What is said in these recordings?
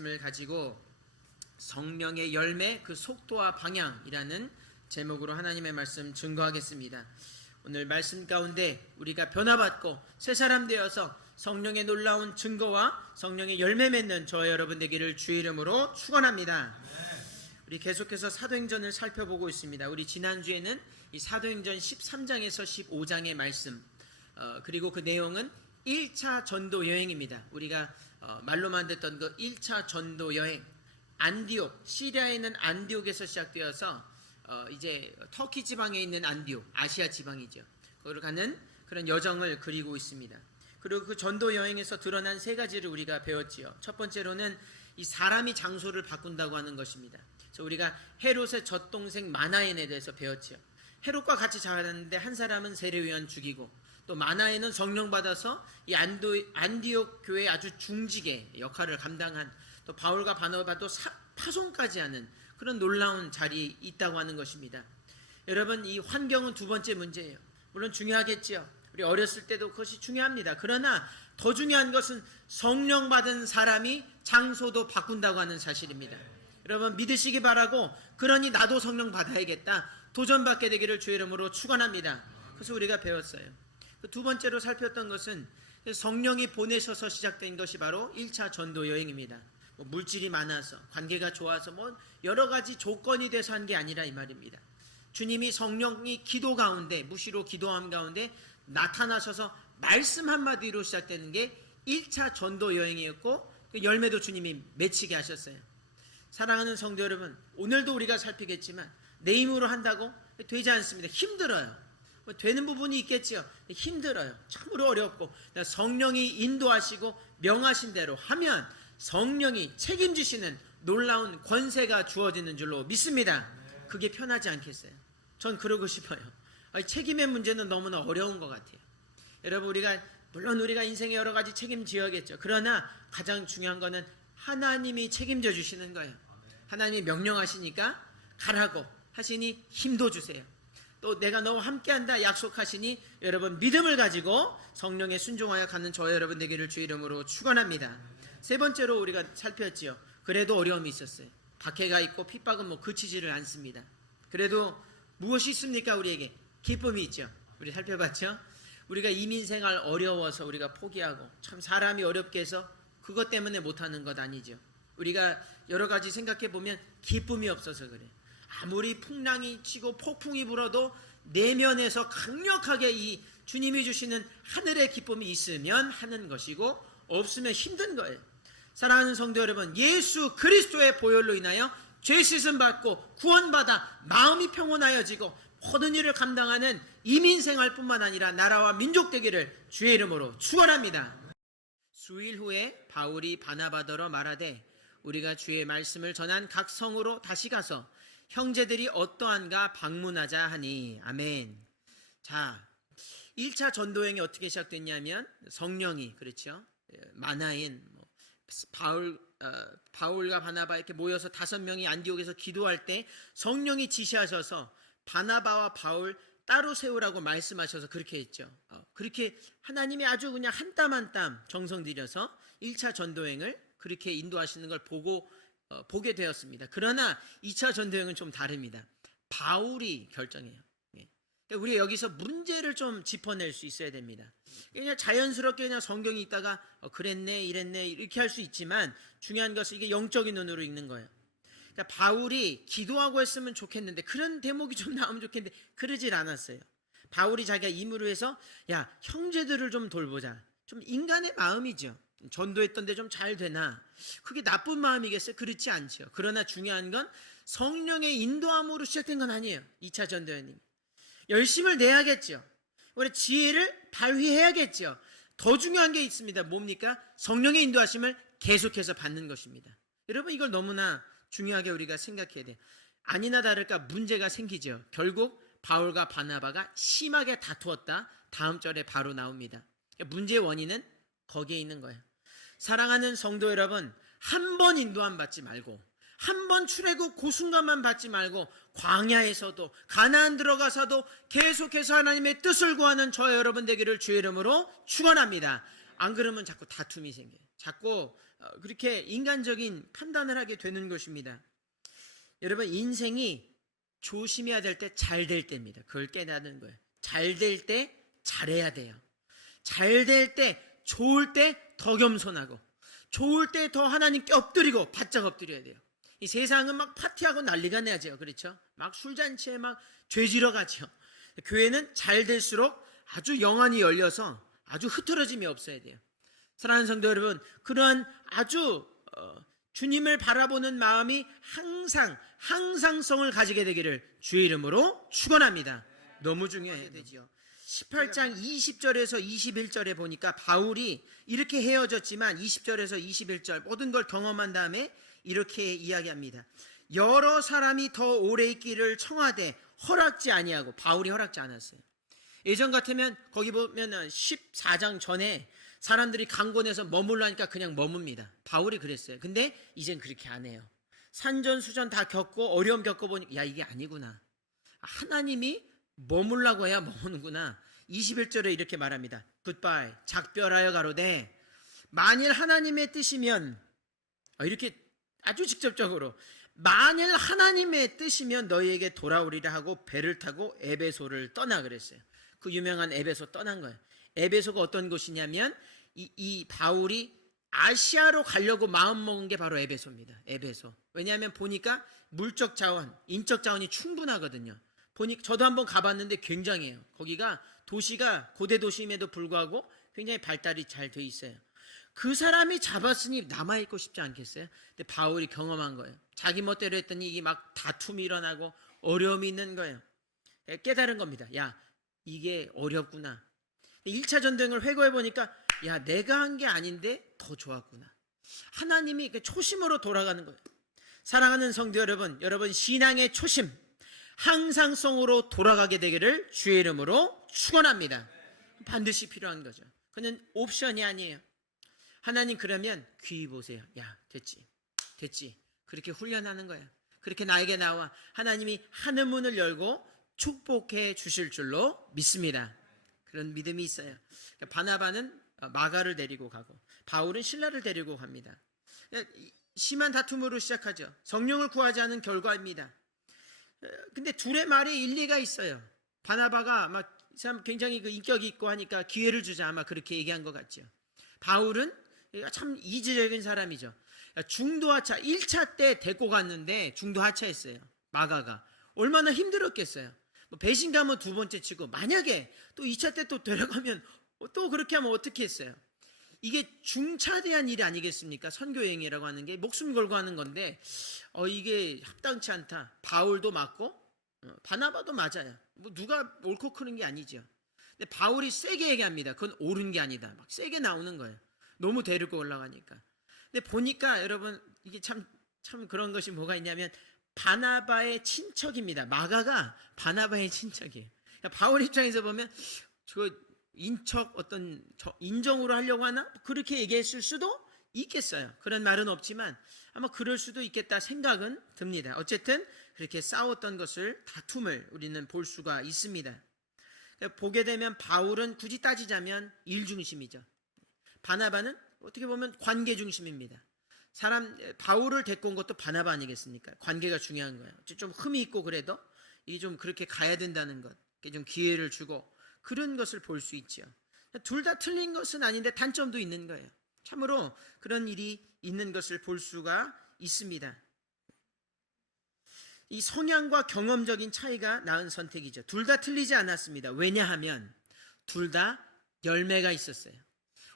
말씀을 가지고 성령의 열매 그 속도와 방향이라는 제목으로 하나님의 말씀 증거하겠습니다. 오늘 말씀 가운데 우리가 변화받고 새 사람 되어서 성령의 놀라운 증거와 성령의 열매 맺는 저와 여러분 되기를 주의 이름으로 축원합니다. 우리 계속해서 사도행전을 살펴보고 있습니다. 우리 지난주에는 이 사도행전 13장에서 15장의 말씀 그리고 그 내용은 1차 전도 여행입니다. 우리가 말로만 듣던 그 1차 전도 여행, 안디옥, 시리아에 있는 안디옥에서 시작되어서 이제 터키 지방에 있는 안디옥, 아시아 지방이죠. 거기로 가는 그런 여정을 그리고 있습니다. 그리고 그 전도 여행에서 드러난 세 가지를 우리가 배웠지요. 첫 번째로는 이 사람이 장소를 바꾼다고 하는 것입니다. 그래서 우리가 헤롯의 젖동생 마나엔에 대해서 배웠지요. 헤롯과 같이 자랐는데 한 사람은 세례요한 죽이고 또 마나엔은 성령 받아서 이 안디옥 교회의 아주 중직의 역할을 감당한 또 바울과 바나바도 파송까지 하는 그런 놀라운 자리에 있다고 하는 것입니다. 여러분, 이 환경은 두 번째 문제예요. 물론 중요하겠지요. 우리 어렸을 때도 그것이 중요합니다. 그러나 더 중요한 것은 성령 받은 사람이 장소도 바꾼다고 하는 사실입니다. 여러분, 믿으시기 바라고, 그러니 나도 성령 받아야겠다, 도전받게 되기를 주의 이름으로 축원합니다. 그래서 우리가 배웠어요. 두 번째로 살폈던 것은 성령이 보내셔서 시작된 것이 바로 1차 전도 여행입니다. 물질이 많아서, 관계가 좋아서 여러 가지 조건이 돼서 한 게 아니라 이 말입니다. 주님이 성령이 기도 가운데, 무시로 기도함 가운데 나타나셔서 말씀 한마디로 시작되는 게 1차 전도 여행이었고, 그 열매도 주님이 맺히게 하셨어요. 사랑하는 성도 여러분, 오늘도 우리가 살피겠지만 내 힘으로 한다고 되지 않습니다. 힘들어요. 되는 부분이 있겠지요. 힘들어요. 참으로 어렵고, 성령이 인도하시고 명하신 대로 하면 성령이 책임지시는 놀라운 권세가 주어지는 줄로 믿습니다. 그게 편하지 않겠어요? 전 그러고 싶어요. 책임의 문제는 너무나 어려운 것 같아요. 여러분, 물론 우리가 인생에 여러 가지 책임져야겠죠. 그러나 가장 중요한 거는 하나님이 책임져 주시는 거예요. 하나님이 명령하시니까 가라고 하시니 힘도 주세요. 또 내가 너와 함께한다 약속하시니 여러분 믿음을 가지고 성령에 순종하여 가는 저와 여러분 되기를 주의 이름으로 축원합니다. 세 번째로 우리가 살폈지요. 그래도 어려움이 있었어요. 박해가 있고 핍박은 그치지를 않습니다. 그래도 무엇이 있습니까? 우리에게 기쁨이 있죠. 우리 살펴봤죠. 우리가 이민생활 어려워서 우리가 포기하고, 참 사람이 어렵게 해서 그것 때문에 못하는 것 아니죠. 우리가 여러 가지 생각해 보면 기쁨이 없어서 그래요. 아무리 풍랑이 치고 폭풍이 불어도 내면에서 강력하게 이 주님이 주시는 하늘의 기쁨이 있으면 하는 것이고, 없으면 힘든 거예요. 사랑하는 성도 여러분, 예수 그리스도의 보혈로 인하여 죄 씻음 받고 구원받아 마음이 평온하여지고 모든 일을 감당하는 이민생활뿐만 아니라 나라와 민족 되기를 주의 이름으로 축원합니다. 수일 후에 바울이 바나바더러 말하되 우리가 주의 말씀을 전한 각 성으로 다시 가서 형제들이 어떠한가 방문하자 하니. 아멘. 자, 1차 전도여행이 어떻게 시작됐냐면 성령이, 그렇죠, 마나엔, 바울과 바나바 이렇게 모여서 5명이 안디옥에서 기도할 때 성령이 지시하셔서 바나바와 바울 따로 세우라고 말씀하셔서 그렇게 했죠. 그렇게 하나님이 아주 그냥 한 땀 한 땀 정성 들여서 1차 전도여행을 그렇게 인도하시는 걸 보게 되었습니다. 그러나 2차 전도여행은 좀 다릅니다. 바울이 결정해요. 우리 여기서 문제를 좀 짚어낼 수 있어야 됩니다. 그냥 자연스럽게 그냥 성경이 있다가 그랬네 이랬네 이렇게 할 수 있지만, 중요한 것은 이게 영적인 눈으로 읽는 거예요. 그러니까 바울이 기도하고 했으면 좋겠는데, 그런 대목이 좀 나오면 좋겠는데 그러질 않았어요. 바울이 자기가 임무로 해서 형제들을 좀 돌보자. 좀 인간의 마음이죠. 전도했던데 좀 잘 되나? 그게 나쁜 마음이겠어요? 그렇지 않죠. 그러나 중요한 건 성령의 인도함으로 시작된 건 아니에요. 2차 전도여행이 열심을 내야겠죠. 우리 지혜를 발휘해야겠죠. 더 중요한 게 있습니다. 뭡니까? 성령의 인도하심을 계속해서 받는 것입니다. 여러분, 이걸 너무나 중요하게 우리가 생각해야 돼요. 아니나 다를까 문제가 생기죠. 결국 바울과 바나바가 심하게 다투었다. 다음 절에 바로 나옵니다. 문제의 원인은 거기에 있는 거예요. 사랑하는 성도 여러분, 한 번 인도함 받지 말고, 한 번 출애굽 그 순간만 받지 말고, 광야에서도 가나안 들어가서도 계속해서 하나님의 뜻을 구하는 저 여러분 되기를 주의 이름으로 축원합니다. 안 그러면 자꾸 다툼이 생겨요. 자꾸 그렇게 인간적인 판단을 하게 되는 것입니다. 여러분, 인생이 조심해야 될 때 잘 될 때입니다. 그걸 깨닫는 거예요. 잘 될 때 잘해야 돼요. 잘 될 때, 좋을 때 더 겸손하고, 좋을 때 더 하나님께 엎드리고 바짝 엎드려야 돼요. 이 세상은 막 파티하고 난리가 나죠. 그렇죠? 막 술잔치에 막 죄지러 가죠. 교회는 잘 될수록 아주 영안이 열려서 아주 흐트러짐이 없어야 돼요. 사랑하는 성도 여러분, 그러한 아주 주님을 바라보는 마음이 항상성을 가지게 되기를 주의 이름으로 축원합니다. 너무 중요해야 되지요. 18장 20절에서 21절에 보니까 바울이 이렇게 헤어졌지만 20절에서 21절 모든 걸 경험한 다음에 이렇게 이야기합니다. 여러 사람이 더 오래 있기를 청하되 허락지 아니하고, 바울이 허락지 않았어요. 예전 같으면 거기 보면 14장 전에 사람들이 강권에서 머물라니까 그냥 머뭅니다. 바울이 그랬어요. 근데 이젠 그렇게 안 해요. 산전수전 다 겪고 어려움 겪어보니까 야, 이게 아니구나. 하나님이 머물라고 해야 머무는구나. 21절에 이렇게 말합니다. 굿바이, 작별하여 가로되 만일 하나님의 뜻이면, 이렇게 아주 직접적으로, 만일 하나님의 뜻이면 너희에게 돌아오리라 하고 배를 타고 에베소를 떠나 그랬어요. 그 유명한 에베소 떠난 거예요. 에베소가 어떤 곳이냐면 이 바울이 아시아로 가려고 마음먹은 게 바로 에베소입니다. 에베소. 왜냐하면 보니까 물적 자원, 인적 자원이 충분하거든요. 저도 한번 가봤는데 굉장해요. 거기가 도시가 고대 도시임에도 불구하고 굉장히 발달이 잘 돼 있어요. 그 사람이 잡았으니 남아있고 싶지 않겠어요? 근데 바울이 경험한 거예요. 자기 멋대로 했더니 이게 막 다툼이 일어나고 어려움이 있는 거예요. 깨달은 겁니다. 야, 이게 어렵구나. 1차 전쟁을 회고해보니까 야, 내가 한 게 아닌데 더 좋았구나. 하나님이 초심으로 돌아가는 거예요. 사랑하는 성도 여러분, 여러분 신앙의 초심, 항상성으로 돌아가게 되기를 주의 이름으로 축원합니다. 반드시 필요한 거죠. 그는 옵션이 아니에요. 하나님 그러면 귀히 보세요. 야, 됐지. 그렇게 훈련하는 거야. 그렇게 나에게 나와 하나님이 하늘 문을 열고 축복해 주실 줄로 믿습니다. 그런 믿음이 있어요. 바나바는 마가를 데리고 가고 바울은 실라를 데리고 갑니다. 심한 다툼으로 시작하죠. 성령을 구하지 않은 결과입니다. 근데 둘의 말에 일리가 있어요. 바나바가 막 참 굉장히 그 인격이 있고 하니까 기회를 주자, 아마 그렇게 얘기한 것 같죠. 바울은 참 이지적인 사람이죠. 중도하차 1차 때 데리고 갔는데 중도하차했어요. 마가가 얼마나 힘들었겠어요. 배신감은 두 번째 치고 만약에 또 2차 때 또 데려가면 또 그렇게 하면 어떻게 했어요? 이게 중차대한 일이 아니겠습니까? 선교여행이라고 하는 게 목숨 걸고 하는 건데 이게 합당치 않다. 바울도 맞고 바나바도 맞아요. 뭐 누가 옳고 그른 게 아니죠. 근데 바울이 세게 얘기합니다. 그건 옳은 게 아니다. 막 세게 나오는 거예요. 너무 데리고 올라가니까. 근데 보니까 여러분 이게 참 그런 것이 뭐가 있냐면 바나바의 친척입니다. 마가가 바나바의 친척이에요. 그러니까 바울 입장에서 보면 저 인척 어떤 인정으로 하려고 하나? 그렇게 얘기했을 수도 있겠어요. 그런 말은 없지만 아마 그럴 수도 있겠다 생각은 듭니다. 어쨌든 그렇게 싸웠던 것을, 다툼을 우리는 볼 수가 있습니다. 보게 되면 바울은 굳이 따지자면 일 중심이죠. 바나바는 어떻게 보면 관계 중심입니다. 바울을 데리고 온 것도 바나바 아니겠습니까? 관계가 중요한 거예요. 좀 흠이 있고 그래도 이게 좀 그렇게 가야 된다는 것, 좀 기회를 주고 그런 것을 볼 수 있죠. 둘 다 틀린 것은 아닌데 단점도 있는 거예요. 참으로 그런 일이 있는 것을 볼 수가 있습니다. 이 성향과 경험적인 차이가 낳은 선택이죠. 둘 다 틀리지 않았습니다. 왜냐하면 둘 다 열매가 있었어요.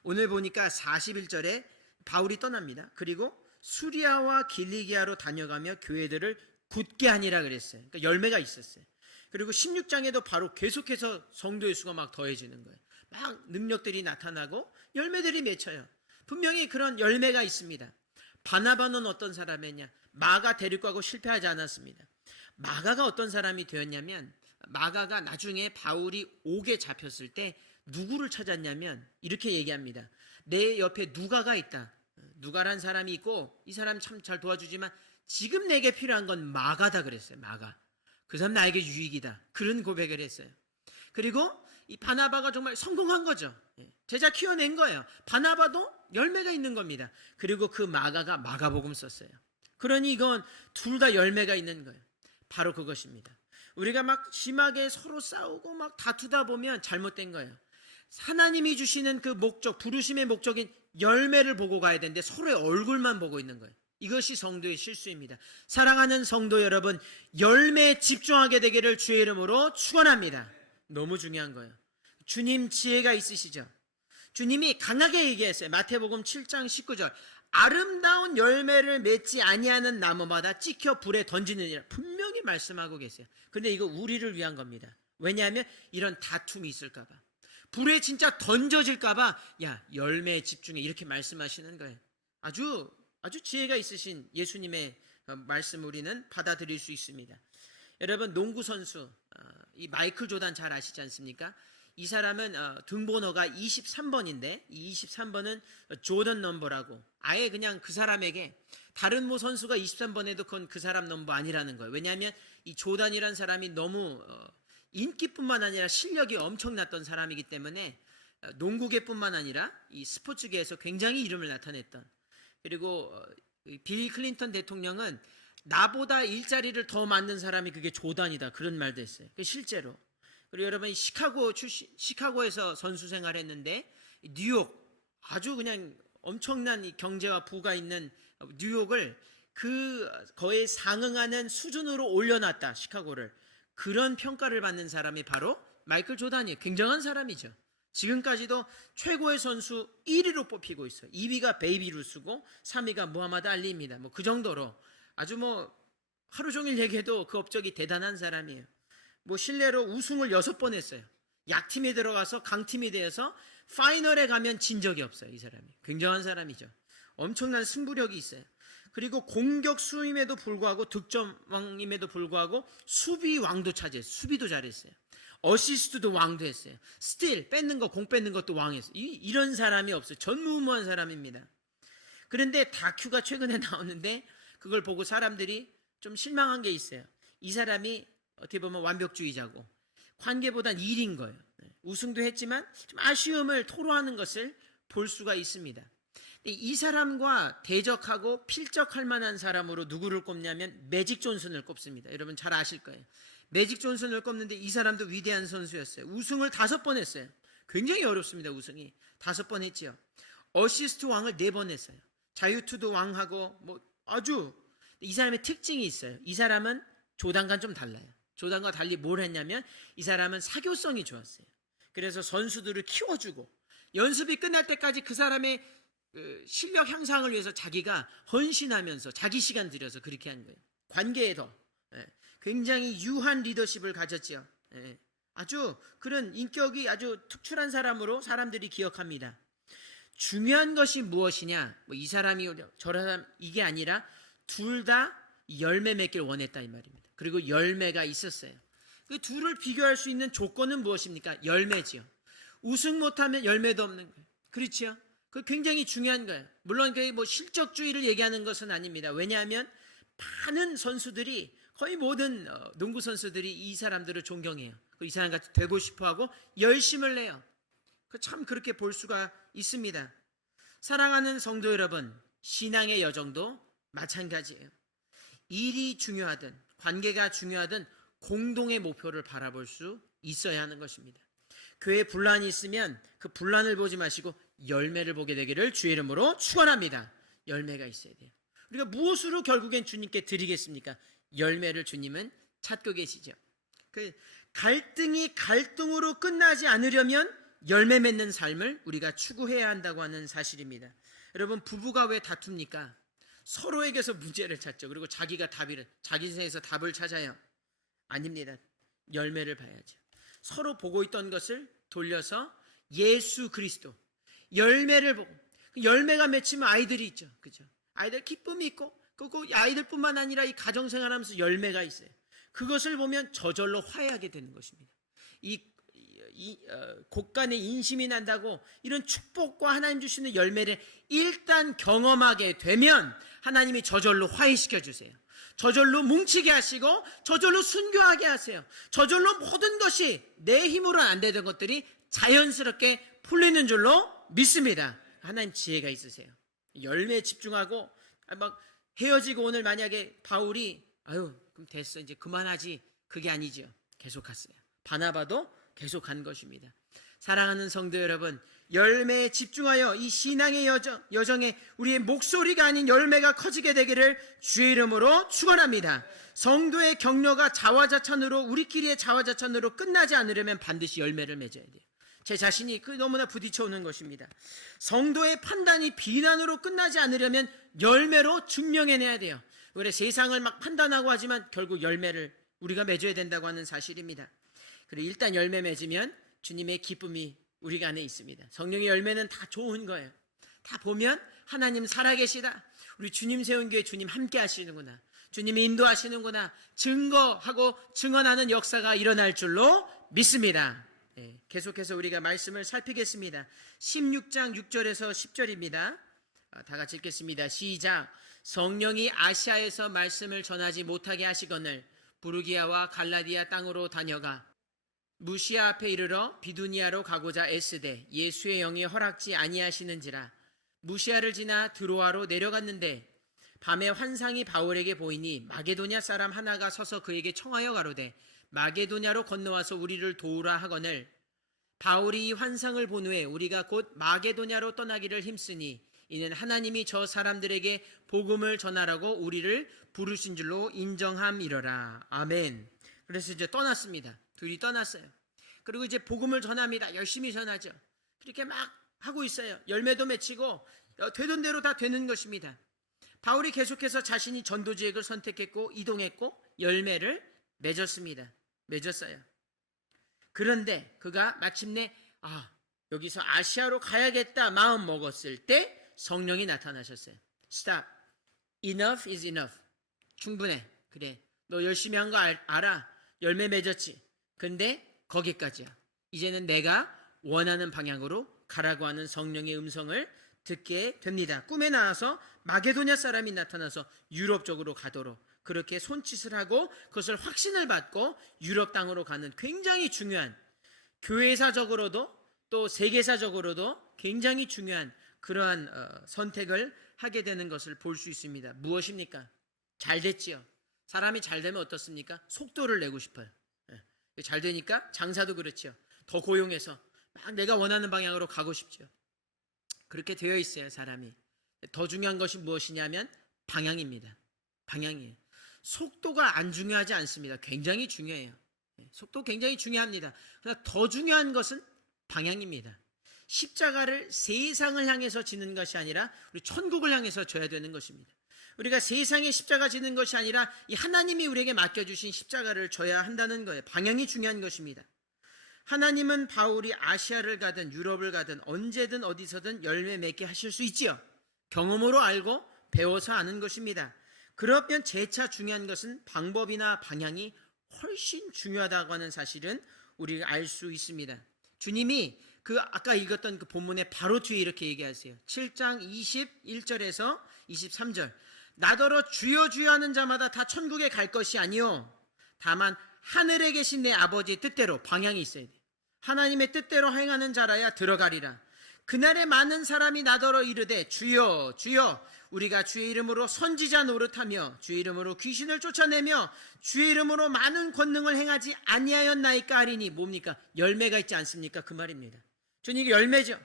오늘 보니까 41절에 바울이 떠납니다. 그리고 수리아와 길리기아로 다녀가며 교회들을 굳게 하니라 그랬어요. 그러니까 열매가 있었어요. 그리고 16장에도 바로 계속해서 성도의 수가 막 더해지는 거예요. 막 능력들이 나타나고 열매들이 맺혀요. 분명히 그런 열매가 있습니다. 바나바는 어떤 사람이냐? 마가 데리고 가고 실패하지 않았습니다. 마가가 어떤 사람이 되었냐면, 마가가 나중에 바울이 옥에 잡혔을 때 누구를 찾았냐면 이렇게 얘기합니다. 내 옆에 누가가 있다. 누가란 사람이 있고 이 사람 참 잘 도와주지만 지금 내게 필요한 건 마가다 그랬어요. 마가. 그 사람 나에게 유익이다. 그런 고백을 했어요. 그리고 이 바나바가 정말 성공한 거죠. 제자 키워낸 거예요. 바나바도 열매가 있는 겁니다. 그리고 그 마가가 마가복음 썼어요. 그러니 이건 둘 다 열매가 있는 거예요. 바로 그것입니다. 우리가 막 심하게 서로 싸우고 막 다투다 보면 잘못된 거예요. 하나님이 주시는 그 목적, 부르심의 목적인 열매를 보고 가야 되는데 서로의 얼굴만 보고 있는 거예요. 이것이 성도의 실수입니다. 사랑하는 성도 여러분, 열매에 집중하게 되기를 주의 이름으로 축원합니다. 너무 중요한 거예요. 주님 지혜가 있으시죠? 주님이 강하게 얘기했어요. 마태복음 7장 19절. 아름다운 열매를 맺지 아니하는 나무마다 찍혀 불에 던지느니라. 분명히 말씀하고 계세요. 근데 이거 우리를 위한 겁니다. 왜냐하면 이런 다툼이 있을까 봐. 불에 진짜 던져질까 봐 야, 열매에 집중해. 이렇게 말씀하시는 거예요. 아주 지혜가 있으신 예수님의 말씀 우리는 받아들일 수 있습니다. 여러분, 농구 선수 이 마이클 조단 잘 아시지 않습니까? 이 사람은 등번호가 23번인데 이 23번은 조던 넘버라고, 아예 그냥 그 사람에게 다른 뭐 선수가 23번에도 그건 그 사람 넘버 아니라는 거예요. 왜냐하면 이 조단이란 사람이 너무 인기뿐만 아니라 실력이 엄청났던 사람이기 때문에 농구계뿐만 아니라 이 스포츠계에서 굉장히 이름을 나타냈던, 그리고 빌 클린턴 대통령은 나보다 일자리를 더 맞는 사람이 그게 조단이다, 그런 말도 했어요. 실제로. 그리고 여러분, 시카고에서 선수 생활했는데 뉴욕, 아주 그냥 엄청난 경제와 부가 있는 뉴욕을 거에 상응하는 수준으로 올려놨다, 시카고를. 그런 평가를 받는 사람이 바로 마이클 조단이에요. 굉장한 사람이죠. 지금까지도 최고의 선수 1위로 뽑히고 있어요. 2위가 베이비 루스고 3위가 무하마드 알리입니다. 뭐 그 정도로 아주 뭐 하루 종일 얘기해도 그 업적이 대단한 사람이에요. 뭐 실내로 우승을 6번 했어요. 약팀에 들어가서 강팀이 되어서 파이널에 가면 진 적이 없어요. 이 사람이 굉장한 사람이죠. 엄청난 승부력이 있어요. 그리고 공격수임에도 불구하고 득점왕임에도 불구하고 수비 왕도 차지했어요. 수비도 잘했어요. 어시스트도 왕도 했어요. 스틸 뺏는 거, 공 뺏는 것도 왕했어요. 이런 사람이 없어요. 전무후무한 사람입니다. 그런데 다큐가 최근에 나오는데 그걸 보고 사람들이 좀 실망한 게 있어요. 이 사람이 어떻게 보면 완벽주의자고 관계보단 일인 거예요. 우승도 했지만 좀 아쉬움을 토로하는 것을 볼 수가 있습니다. 이 사람과 대적하고 필적할 만한 사람으로 누구를 꼽냐면 매직 존슨을 꼽습니다. 여러분 잘 아실 거예요. 매직 존슨을 꼽는데 이 사람도 위대한 선수였어요. 우승을 5번 했어요. 굉장히 어렵습니다. 우승이 5번 했지요. 어시스트 왕을 4번 했어요. 자유투도 왕하고 뭐 아주, 이 사람의 특징이 있어요. 이 사람은 조단과는 좀 달라요. 조단과 달리 뭘 했냐면 이 사람은 사교성이 좋았어요. 그래서 선수들을 키워주고 연습이 끝날 때까지 그 사람의 실력 향상을 위해서 자기가 헌신하면서 자기 시간 들여서 그렇게 한 거예요. 관계에 더 굉장히 유한 리더십을 가졌죠. 아주 그런 인격이 아주 특출한 사람으로 사람들이 기억합니다. 중요한 것이 무엇이냐, 뭐 이 사람이 저 사람 이게 아니라 둘 다 열매 맺길 원했다 이 말입니다. 그리고 열매가 있었어요. 그 둘을 비교할 수 있는 조건은 무엇입니까? 열매지요. 우승 못하면 열매도 없는 거예요. 그렇지요? 그 굉장히 중요한 거예요. 물론 그게 뭐 실적주의를 얘기하는 것은 아닙니다. 왜냐하면 많은 선수들이, 거의 모든 농구 선수들이 이 사람들을 존경해요. 이 사람 같이 되고 싶어하고 열심을 내요. 참 그렇게 볼 수가 있습니다. 사랑하는 성도 여러분, 신앙의 여정도 마찬가지예요. 일이 중요하든 관계가 중요하든 공동의 목표를 바라볼 수 있어야 하는 것입니다. 교회에 분란이 있으면 그 분란을 보지 마시고 열매를 보게 되기를 주의 이름으로 축원합니다. 열매가 있어야 돼요. 우리가 무엇으로 결국엔 주님께 드리겠습니까? 열매를 주님은 찾고 계시죠. 그 갈등이 갈등으로 끝나지 않으려면 열매 맺는 삶을 우리가 추구해야 한다고 하는 사실입니다. 여러분, 부부가 왜 다툽니까? 서로에게서 문제를 찾죠. 그리고 자기 인생에서 답을 찾아요. 아닙니다. 열매를 봐야죠. 서로 보고 있던 것을 돌려서 예수 그리스도 열매를 보고, 열매가 맺히면 아이들이 있죠. 그죠? 아이들 기쁨이 있고, 그 아이들뿐만 아니라 이 가정생활하면서 열매가 있어요. 그것을 보면 저절로 화해하게 되는 것입니다. 곳간에 인심이 난다고 이런 축복과 하나님 주시는 열매를 일단 경험하게 되면 하나님이 저절로 화해시켜 주세요. 저절로 뭉치게 하시고 저절로 순교하게 하세요. 저절로 모든 것이 내 힘으로는 안 되던 것들이 자연스럽게 풀리는 줄로 믿습니다. 하나님 지혜가 있으세요. 열매에 집중하고 막 헤어지고 오늘 만약에 바울이 아유 그럼 됐어 이제 그만하지 그게 아니지요. 계속했어요. 바나바도 계속한 것입니다. 사랑하는 성도 여러분, 열매에 집중하여 이 신앙의 여정에 우리의 목소리가 아닌 열매가 커지게 되기를 주의 이름으로 축원합니다. 성도의 격려가 자화자찬으로 우리끼리의 자화자찬으로 끝나지 않으려면 반드시 열매를 맺어야 돼요. 제 자신이 너무나 부딪혀오는 것입니다. 성도의 판단이 비난으로 끝나지 않으려면 열매로 증명해내야 돼요. 그래 세상을 막 판단하고 하지만 결국 열매를 우리가 맺어야 된다고 하는 사실입니다. 그리고 일단 열매 맺으면 주님의 기쁨이 우리가 안에 있습니다. 성령의 열매는 다 좋은 거예요. 다 보면 하나님 살아계시다. 우리 주님 세운 교회 주님 함께 하시는구나. 주님이 인도하시는구나. 증거하고 증언하는 역사가 일어날 줄로 믿습니다. 네, 계속해서 우리가 말씀을 살피겠습니다. 16장 6절에서 10절입니다. 다 같이 읽겠습니다. 시작. 성령이 아시아에서 말씀을 전하지 못하게 하시거늘 부르기아와 갈라디아 땅으로 다녀가 무시아 앞에 이르러 비두니아로 가고자 애쓰되 예수의 영이 허락지 아니하시는지라. 무시아를 지나 드로아로 내려갔는데 밤에 환상이 바울에게 보이니 마게도냐 사람 하나가 서서 그에게 청하여 가로되 마게도냐로 건너와서 우리를 도우라 하거늘 바울이 이 환상을 본 후에 우리가 곧 마게도냐로 떠나기를 힘쓰니 이는 하나님이 저 사람들에게 복음을 전하라고 우리를 부르신 줄로 인정함이러라. 아멘. 그래서 이제 떠났습니다. 둘이 떠났어요. 그리고 이제 복음을 전합니다. 열심히 전하죠. 그렇게 막 하고 있어요. 열매도 맺히고 되던 대로 다 되는 것입니다. 바울이 계속해서 자신이 전도지역을 선택했고 이동했고 열매를 맺었어요. 그런데 그가 마침내 여기서 아시아로 가야겠다 마음 먹었을 때 성령이 나타나셨어요. Stop. Enough is enough. 충분해. 그래. 너 열심히 한 거 알아. 열매 맺었지. 근데 거기까지야. 이제는 내가 원하는 방향으로 가라고 하는 성령의 음성을 듣게 됩니다. 꿈에 나와서 마게도냐 사람이 나타나서 유럽 쪽으로 가도록 그렇게 손짓을 하고 그것을 확신을 받고 유럽 땅으로 가는 굉장히 중요한 교회사적으로도 또 세계사적으로도 굉장히 중요한 그러한 선택을 하게 되는 것을 볼 수 있습니다. 무엇입니까? 잘 됐지요. 사람이 잘 되면 어떻습니까? 속도를 내고 싶어요. 잘 되니까 장사도 그렇죠. 더 고용해서 막 내가 원하는 방향으로 가고 싶죠. 그렇게 되어 있어요, 사람이. 더 중요한 것이 무엇이냐면 방향입니다. 방향이에요. 속도가 안 중요하지 않습니다. 굉장히 중요해요. 속도 굉장히 중요합니다. 그러나 더 중요한 것은 방향입니다. 십자가를 세상을 향해서 지는 것이 아니라 우리 천국을 향해서 져야 되는 것입니다. 우리가 세상의 십자가 지는 것이 아니라 이 하나님이 우리에게 맡겨주신 십자가를 져야 한다는 거예요. 방향이 중요한 것입니다. 하나님은 바울이 아시아를 가든 유럽을 가든 언제든 어디서든 열매 맺게 하실 수 있지요. 경험으로 알고 배워서 아는 것입니다. 그러면 재차 중요한 것은 방법이나 방향이 훨씬 중요하다고 하는 사실은 우리가 알 수 있습니다. 주님이 아까 읽었던 그 본문의 바로 뒤에 이렇게 얘기하세요. 7장 21절에서 23절. 나더러 주여 주여 하는 자마다 다 천국에 갈 것이 아니요 다만 하늘에 계신 내 아버지의 뜻대로 방향이 있어야 돼요. 하나님의 뜻대로 행하는 자라야 들어가리라. 그날에 많은 사람이 나더러 이르되 주여 주여 우리가 주의 이름으로 선지자 노릇하며 주의 이름으로 귀신을 쫓아내며 주의 이름으로 많은 권능을 행하지 아니하였나이까 하리니 뭡니까? 열매가 있지 않습니까? 그 말입니다. 주님 이게 열매죠.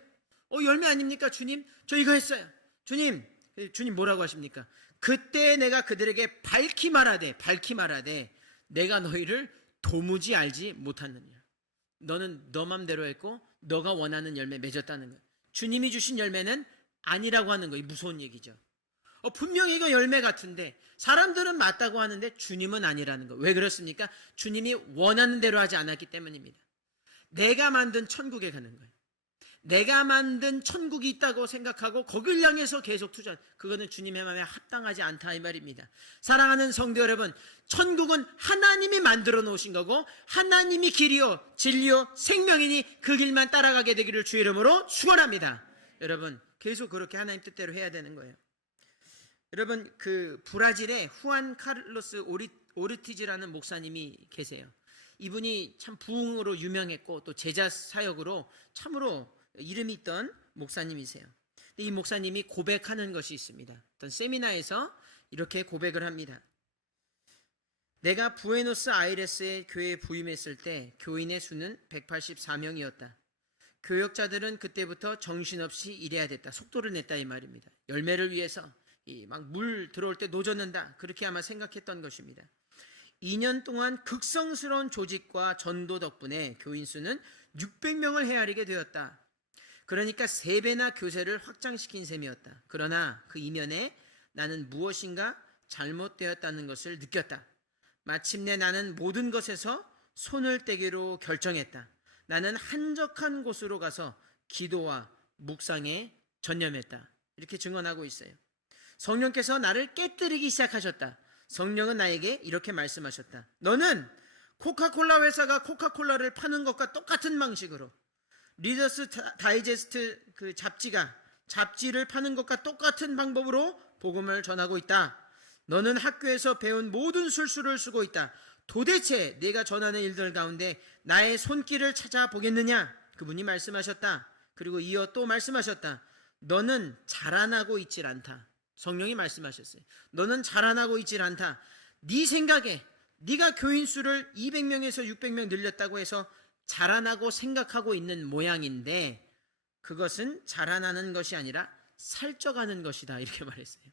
열매 아닙니까? 주님 저 이거 했어요. 주님 뭐라고 하십니까? 그때 내가 그들에게 밝히 말하되 내가 너희를 도무지 알지 못하느니라. 너는 너 맘대로 했고 너가 원하는 열매 맺었다는 거예요. 주님이 주신 열매는 아니라고 하는 거예요. 무서운 얘기죠. 분명히 이거 열매 같은데 사람들은 맞다고 하는데 주님은 아니라는 거예요. 왜 그렇습니까? 주님이 원하는 대로 하지 않았기 때문입니다. 내가 만든 천국에 가는 거예요. 내가 만든 천국이 있다고 생각하고 거길 향해서 계속 투자, 그거는 주님의 마음에 합당하지 않다 이 말입니다. 사랑하는 성도 여러분, 천국은 하나님이 만들어 놓으신 거고 하나님이 길이요 진리요 생명이니 그 길만 따라가게 되기를 주의 이름으로 축원합니다. 여러분 계속 그렇게 하나님 뜻대로 해야 되는 거예요. 여러분 그 브라질에 후안 카를로스 오르티즈라는 목사님이 계세요. 이분이 참 부흥으로 유명했고 또 제자 사역으로 참으로 이름이 있던 목사님이세요. 근데 이 목사님이 고백하는 것이 있습니다. 어떤 세미나에서 이렇게 고백을 합니다. 내가 부에노스아이레스의 교회에 부임했을 때 교인의 수는 184명이었다. 교역자들은 그때부터 정신없이 일해야 됐다. 속도를 냈다 이 말입니다. 열매를 위해서 막 물 들어올 때 노젓는다. 그렇게 아마 생각했던 것입니다. 2년 동안 극성스러운 조직과 전도 덕분에 교인 수는 600명을 헤아리게 되었다. 그러니까 3배나 교세를 확장시킨 셈이었다. 그러나 그 이면에 나는 무엇인가 잘못되었다는 것을 느꼈다. 마침내 나는 모든 것에서 손을 떼기로 결정했다. 나는 한적한 곳으로 가서 기도와 묵상에 전념했다. 이렇게 증언하고 있어요. 성령께서 나를 깨뜨리기 시작하셨다. 성령은 나에게 이렇게 말씀하셨다. 너는 코카콜라 회사가 코카콜라를 파는 것과 똑같은 방식으로, 리더스 다이제스트 그 잡지를 파는 것과 똑같은 방법으로 복음을 전하고 있다. 너는 학교에서 배운 모든 술수를 쓰고 있다. 도대체 내가 전하는 일들 가운데 나의 손길을 찾아보겠느냐? 그분이 말씀하셨다. 그리고 이어 또 말씀하셨다. 너는 자라나고 있질 않다. 성령이 말씀하셨어요. 너는 자라나고 있질 않다. 네 생각에 네가 교인 수를 200명에서 600명 늘렸다고 해서 자라나고 생각하고 있는 모양인데 그것은 자라나는 것이 아니라 살쪄가는 것이다. 이렇게 말했어요.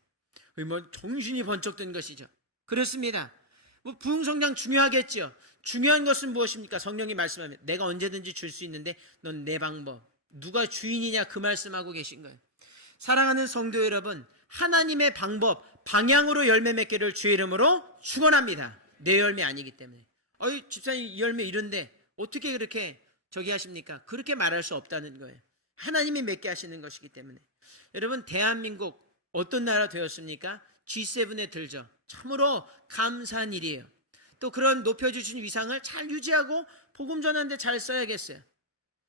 뭐 정신이 번쩍 든 것이죠. 그렇습니다. 뭐 부흥성장 중요하겠죠. 중요한 것은 무엇입니까? 성령이 말씀하면 내가 언제든지 줄 수 있는데 넌 내 방법, 누가 주인이냐 그 말씀하고 계신 거예요. 사랑하는 성도 여러분, 하나님의 방법, 방향으로 열매 맺기를 주의 이름으로 축원합니다. 내 열매 아니기 때문에. 집사님 이 열매 이런데 어떻게 그렇게 저기 하십니까? 그렇게 말할 수 없다는 거예요. 하나님이 맺게 하시는 것이기 때문에. 여러분, 대한민국 어떤 나라 되었습니까? G7에 들죠. 참으로 감사한 일이에요. 또 그런 높여주신 위상을 잘 유지하고 복음 전하는데 잘 써야겠어요.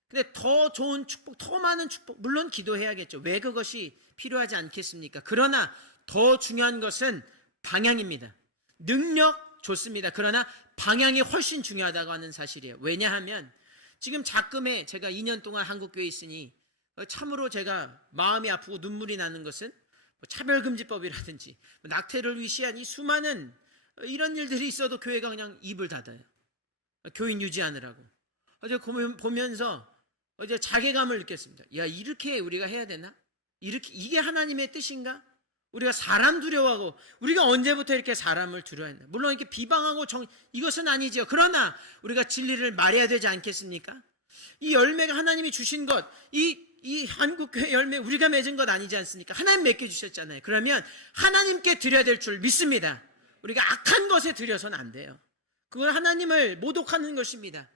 근데 더 좋은 축복, 더 많은 축복, 물론 기도해야겠죠. 왜 그것이 필요하지 않겠습니까? 그러나 더 중요한 것은 방향입니다. 능력 좋습니다. 그러나 방향이 훨씬 중요하다고 하는 사실이에요. 왜냐하면 지금 작금에 제가 2년 동안 한국교회에 있으니 참으로 제가 마음이 아프고 눈물이 나는 것은 차별금지법이라든지 낙태를 위시한 이 수많은 이런 일들이 있어도 교회가 그냥 입을 닫아요. 교인 유지하느라고. 어제 보면서 어제 자괴감을 느꼈습니다. 야, 이렇게 우리가 해야 되나? 이게 하나님의 뜻인가? 우리가 사람 두려워하고 우리가 언제부터 이렇게 사람을 두려워했나? 물론 이렇게 비방하고 이것은 아니죠. 그러나 우리가 진리를 말해야 되지 않겠습니까? 이 열매가 하나님이 주신 것, 이 한국교회 열매 우리가 맺은 것 아니지 않습니까? 하나님 맺게 주셨잖아요. 그러면 하나님께 드려야 될 줄 믿습니다. 우리가 악한 것에 드려서는 안 돼요. 그건 하나님을 모독하는 것입니다.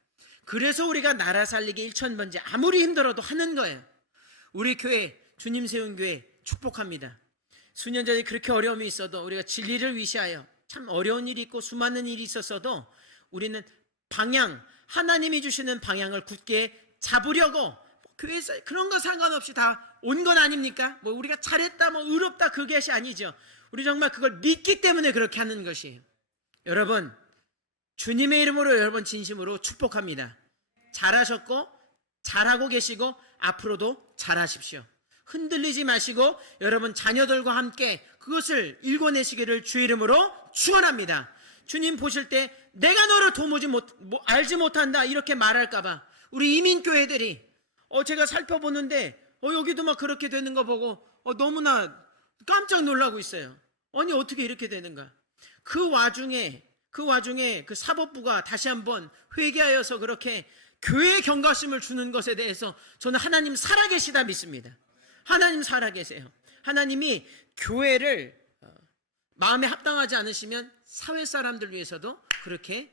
그래서 우리가 나라 살리기 1,000번째 아무리 힘들어도 하는 거예요. 우리 교회, 주님 세운 교회 축복합니다. 수년 전에 그렇게 어려움이 있어도 우리가 진리를 위시하여 참 어려운 일이 있고 수많은 일이 있었어도 우리는 방향, 하나님이 주시는 방향을 굳게 잡으려고 교회에서 그런 거 상관없이 다 온 건 아닙니까? 뭐 우리가 잘했다, 뭐 의롭다 그것이 아니죠. 우리 정말 그걸 믿기 때문에 그렇게 하는 것이에요. 여러분, 주님의 이름으로 여러분 진심으로 축복합니다. 잘하셨고 잘하고 계시고 앞으로도 잘하십시오. 흔들리지 마시고 여러분 자녀들과 함께 그것을 일궈내시기를 주의 이름으로 축원합니다. 주님 보실 때 내가 너를 도무지 알지 못한다 이렇게 말할까봐 우리 이민교회들이 제가 살펴보는데 여기도 막 그렇게 되는 거 보고 너무나 깜짝 놀라고 있어요. 아니 어떻게 이렇게 되는가? 그 와중에 그 사법부가 다시 한번 회개하여서 그렇게 교회에 경각심을 주는 것에 대해서 저는 하나님 살아계시다 믿습니다. 하나님 살아계세요. 하나님이 교회를 마음에 합당하지 않으시면 사회 사람들 위해서도 그렇게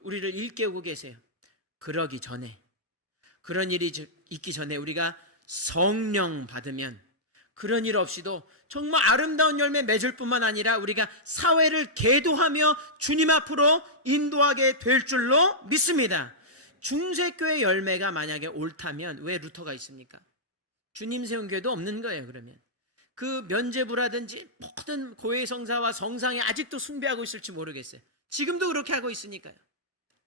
우리를 일깨우고 계세요. 그러기 전에, 그런 일이 있기 전에 우리가 성령 받으면 그런 일 없이도 정말 아름다운 열매 맺을 뿐만 아니라 우리가 사회를 계도하며 주님 앞으로 인도하게 될 줄로 믿습니다. 중세교회 열매가 만약에 옳다면 왜 루터가 있습니까? 주님 세운 교회도 없는 거예요. 그러면 그 면죄부라든지 모든 고해 성사와 성상에 아직도 숭배하고 있을지 모르겠어요. 지금도 그렇게 하고 있으니까요.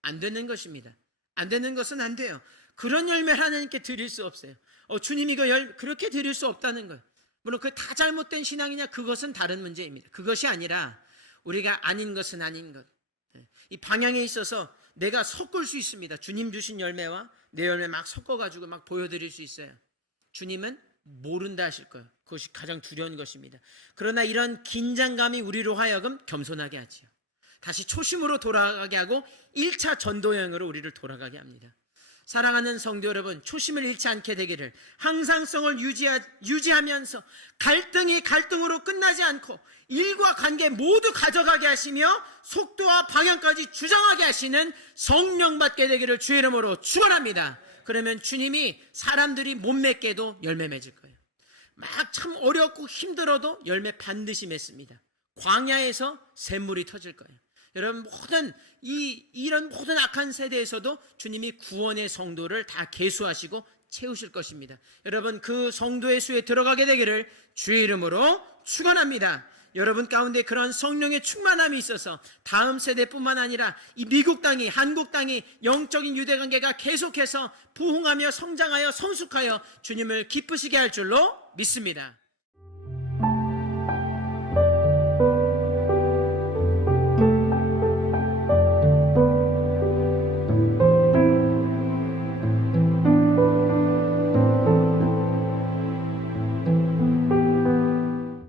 안 되는 것입니다. 안 되는 것은 안 돼요. 그런 열매를 하나님께 드릴 수 없어요. 주님 이거 그렇게 드릴 수 없다는 거예요. 물론 그 다 잘못된 신앙이냐, 그것은 다른 문제입니다. 그것이 아니라 우리가 아닌 것은 아닌 것, 이 방향에 있어서 내가 섞을 수 있습니다. 주님 주신 열매와 내 열매 막 섞어가지고 막 보여드릴 수 있어요. 주님은 모른다 하실 거예요. 그것이 가장 두려운 것입니다. 그러나 이런 긴장감이 우리로 하여금 겸손하게 하지요. 다시 초심으로 돌아가게 하고 1차 전도 여행으로 우리를 돌아가게 합니다. 사랑하는 성도 여러분, 초심을 잃지 않게 되기를, 항상성을 유지하면서 갈등이 갈등으로 끝나지 않고 일과 관계 모두 가져가게 하시며 속도와 방향까지 주장하게 하시는 성령 받게 되기를 주의 이름으로 축원합니다. 그러면 주님이 사람들이 못 맺게도 열매 맺을 거예요. 막 참 어렵고 힘들어도 열매 반드시 맺습니다. 광야에서 샘물이 터질 거예요. 여러분, 이런 모든 악한 세대에서도 주님이 구원의 성도를 다 계수하시고 채우실 것입니다. 여러분, 그 성도의 수에 들어가게 되기를 주의 이름으로 축원합니다. 여러분 가운데 그런 성령의 충만함이 있어서 다음 세대뿐만 아니라 이 미국 땅이, 한국 땅이 영적인 유대관계가 계속해서 부흥하며 성장하여 성숙하여 주님을 기쁘시게 할 줄로 믿습니다.